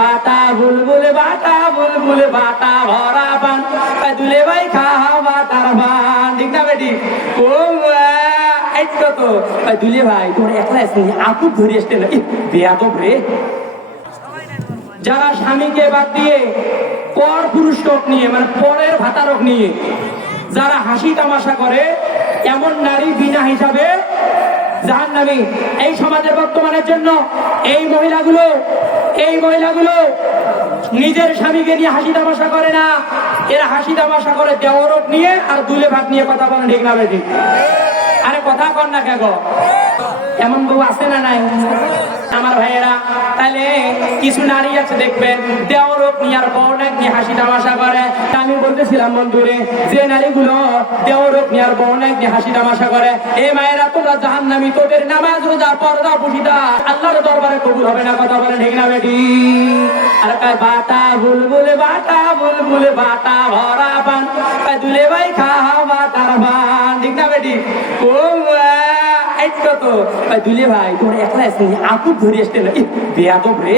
বাটা, বুলবুল বাটা বুলবুল বাটা ভরা পান। দুলে ভাই খাও বাটার পান ঠিক না বেটি? ও আইতো তো দুলে ভাই, তোর একলা আসনি আপু ধরে আসতে না বিয়া তো রে। যারা স্বামীকে বাদ দিয়ে পর পুরুষক নিয়ে মানে পরের ভাতারক নিয়ে, যারা হাসি তামাশা করে, এমন নারী বিনা হিসাবে জাহান নামী এই সমাজের বর্তমানের জন্য এই মহিলাগুলো এই মহিলাগুলো নিজের স্বামীকে নিয়ে হাসি তামাশা করে না। এরা হাসি তামাশা করে দেওয়ার নিয়ে আর দুলে ভাত নিয়ে কথা বলে, ঠিক না আরে কথা কর না কেন? এমন বউ আছে না নাই? তাহলে কিছু নারী আছে দেখবেন দেওরক নিয়ে আর বউ নাক নিয়ে হাসি তামাশা করে। আমি বলতেছিলাম, বন্ধুরে, যে নারীগুলো দেওরক নিয়ে আর বউ নাক নিয়ে হাসি তামাশা করে এই মায়েরা, তোমরা জাহান নামি তোদের নামাজ, রোজা, পর্দা পুষিদা আল্লাহর দরবারে কবুল হবে না, কথা বলে ঠিক না, বেটি? আর বাটা, বুলবুল বাটা বুলবুল, বাটা, ভরা। আইতো কত ভাই তোর একলা আসেনি। আপু ধরে আসতে না তো রে।